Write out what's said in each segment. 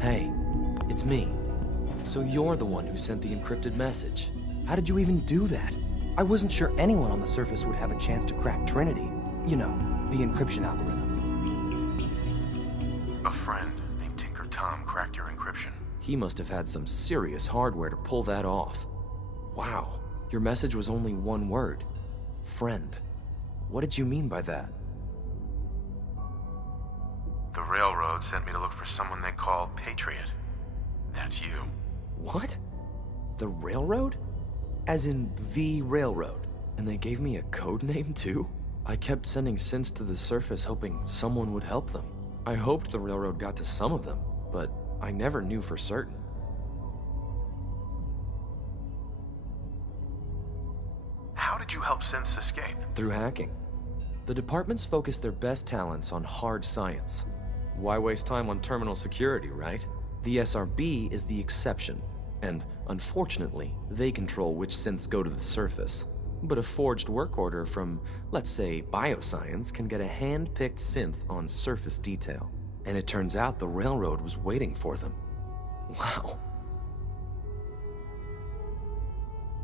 Hey, it's me. So you're the one who sent the encrypted message. How did you even do that? I wasn't sure anyone on the surface would have a chance to crack Trinity. You know, the encryption algorithm. A friend named Tinker Tom cracked your encryption. He must have had some serious hardware to pull that off. Wow, your message was only one word. Friend. What did you mean by that? The Railroad sent me to look for someone they call Patriot. That's you. What? The Railroad? As in the Railroad. And they gave me a code name too? I kept sending synths to the surface hoping someone would help them. I hoped the Railroad got to some of them, but I never knew for certain. How did you help synths escape? Through hacking. The departments focus their best talents on hard science. Why waste time on terminal security, right? The SRB is the exception, and unfortunately, they control which synths go to the surface. But a forged work order from, let's say, bioscience can get a hand-picked synth on surface detail. And it turns out the Railroad was waiting for them. Wow.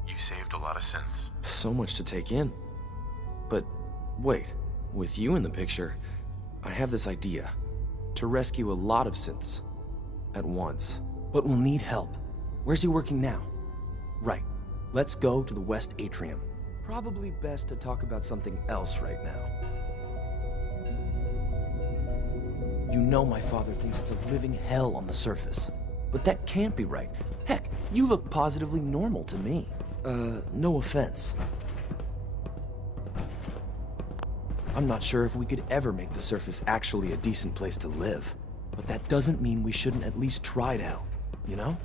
You saved a lot of synths. So much to take in. But wait, with you in the picture, I have this idea. To rescue a lot of synths at once. But we'll need help. Where's he working now? Right. Let's go to the West Atrium. Probably best to talk about something else right now. You know my father thinks it's a living hell on the surface. But that can't be right. Heck, you look positively normal to me. No offense. I'm not sure if we could ever make the surface actually a decent place to live. But that doesn't mean we shouldn't at least try to help, you know?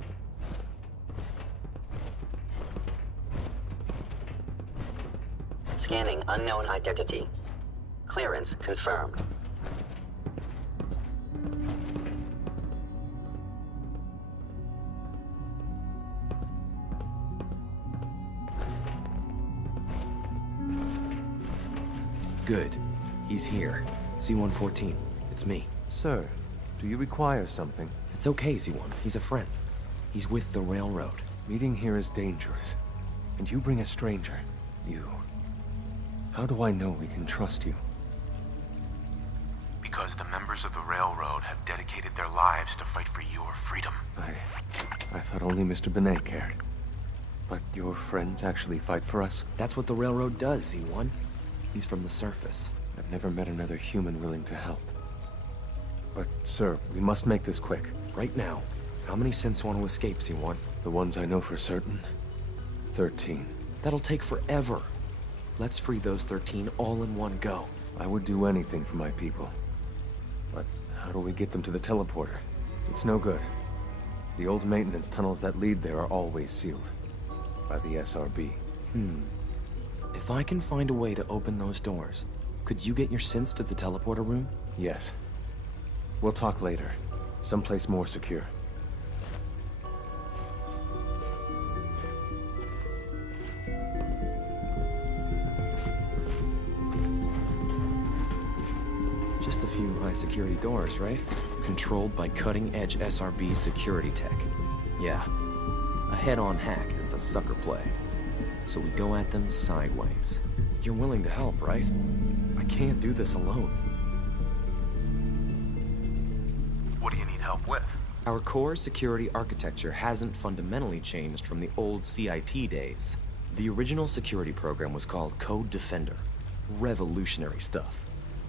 Scanning unknown identity. Clearance confirmed. Good. He's here. C-114. It's me. Sir, do you require something? It's okay, C-1. He's a friend. He's with the Railroad. Meeting here is dangerous. And you bring a stranger. You. How do I know we can trust you? Because the members of the Railroad have dedicated their lives to fight for your freedom. I thought only Mr. Benet cared. But your friends actually fight for us? That's what the Railroad does, C-1. He's from the surface. I've never met another human willing to help. But, sir, we must make this quick. Right now, how many synths want to escape, C-1? The ones I know for certain? 13. That'll take forever. Let's free those 13 all in one go. I would do anything for my people. But how do we get them to the teleporter? It's no good. The old maintenance tunnels that lead there are always sealed. By the SRB. If I can find a way to open those doors, could you get your synths to the teleporter room? Yes. We'll talk later. Someplace more secure. Just a few high-security doors, right? Controlled by cutting-edge SRB security tech. Yeah. A head-on hack is the sucker play. So we go at them sideways. You're willing to help, right? I can't do this alone. What do you need help with? Our core security architecture hasn't fundamentally changed from the old CIT days. The original security program was called Code Defender. Revolutionary stuff.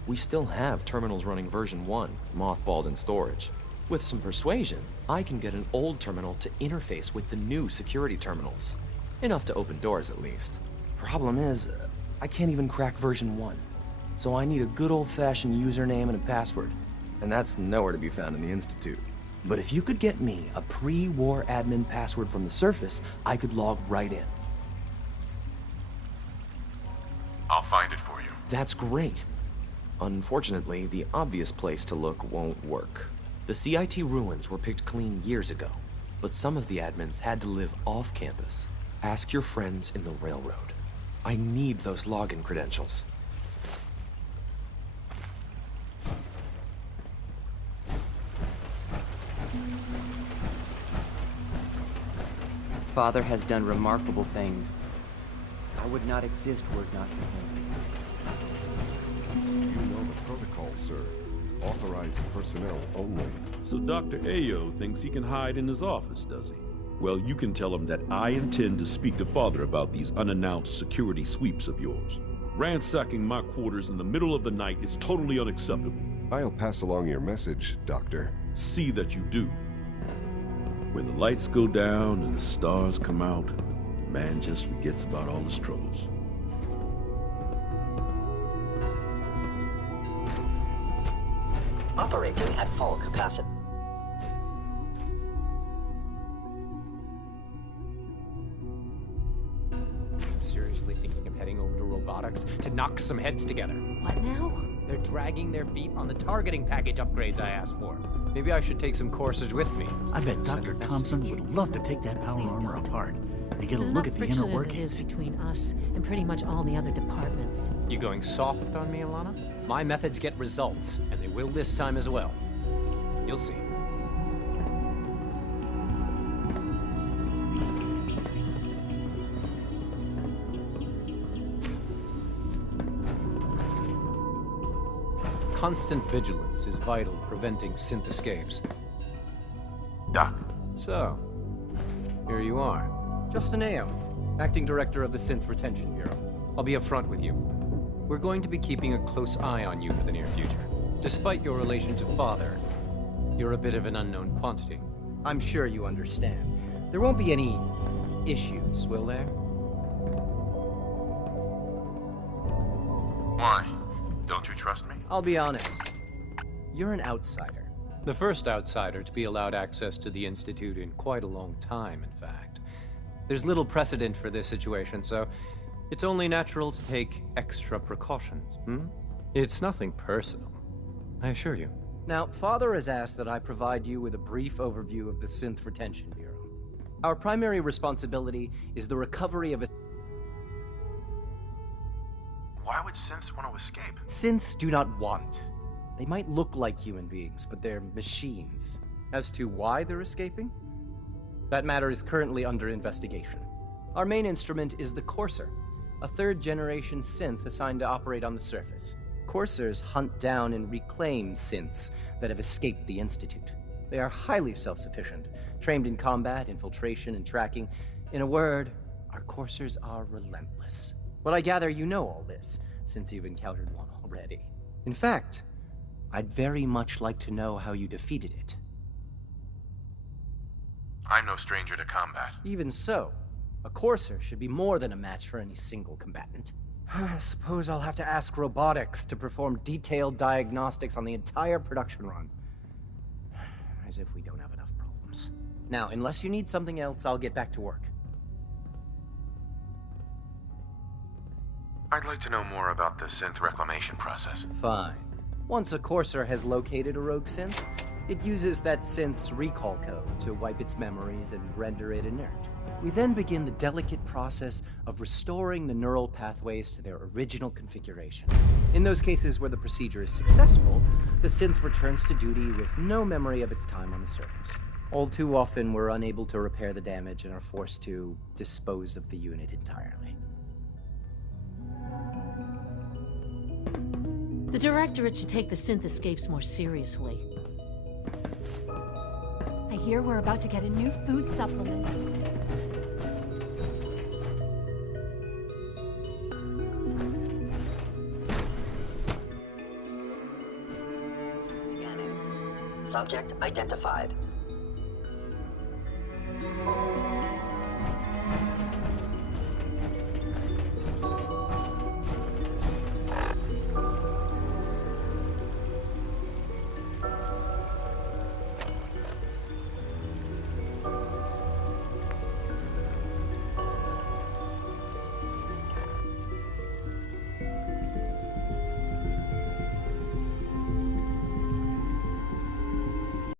We still have terminals running version 1, mothballed in storage. With some persuasion, I can get an old terminal to interface with the new security terminals. Enough to open doors, at least. Problem is, I can't even crack version 1. So I need a good old-fashioned username and a password. And that's nowhere to be found in the Institute. But if you could get me a pre-war admin password from the surface, I could log right in. I'll find it for you. That's great. Unfortunately, the obvious place to look won't work. The CIT ruins were picked clean years ago, but some of the admins had to live off campus. Ask your friends in the Railroad. I need those login credentials. Father has done remarkable things. I would not exist were it not for him. You know the protocol, sir. Authorized personnel only. So Dr. Ayo thinks he can hide in his office, does he? Well, you can tell him that I intend to speak to Father about these unannounced security sweeps of yours. Ransacking my quarters in the middle of the night is totally unacceptable. I'll pass along your message, Doctor. See that you do. When the lights go down and the stars come out, man just forgets about all his troubles. Operating at full capacity. I'm seriously thinking of heading over to robotics to knock some heads together. What now? They're dragging their feet on the targeting package upgrades I asked for. Maybe I should take some courses with me. I bet Dr. Thompson would love to take that power armor apart and get a look at the inner workings. There's between us and pretty much all the other departments. You going soft on me, Alana? My methods get results, and they will this time as well. You'll see. Constant vigilance is vital, preventing synth escapes. Doc. So, here you are. Justin Ayo, Acting Director of the Synth Retention Bureau. I'll be upfront with you. We're going to be keeping a close eye on you for the near future. Despite your relation to Father, you're a bit of an unknown quantity. I'm sure you understand. There won't be any issues, will there? Why? Don't you trust me? I'll be honest. You're an outsider. The first outsider to be allowed access to the Institute in quite a long time, in fact. There's little precedent for this situation, so it's only natural to take extra precautions, It's nothing personal, I assure you. Now, Father has asked that I provide you with a brief overview of the Synth Retention Bureau. Our primary responsibility is the recovery of a... Why would synths want to escape? Synths do not want. They might look like human beings, but they're machines. As to why they're escaping? That matter is currently under investigation. Our main instrument is the Courser, a third-generation synth assigned to operate on the surface. Coursers hunt down and reclaim synths that have escaped the Institute. They are highly self-sufficient, trained in combat, infiltration, and tracking. In a word, our Coursers are relentless. But I gather you know all this, since you've encountered one already. In fact, I'd very much like to know how you defeated it. I'm no stranger to combat. Even so, a Courser should be more than a match for any single combatant. I suppose I'll have to ask robotics to perform detailed diagnostics on the entire production run. As if we don't have enough problems. Now, unless you need something else, I'll get back to work. I'd like to know more about the synth reclamation process. Fine. Once a Courser has located a rogue synth, it uses that synth's recall code to wipe its memories and render it inert. We then begin the delicate process of restoring the neural pathways to their original configuration. In those cases where the procedure is successful, the synth returns to duty with no memory of its time on the surface. All too often, we're unable to repair the damage and are forced to dispose of the unit entirely. The Directorate should take the synth escapes more seriously. I hear we're about to get a new food supplement. Scanning. Subject identified.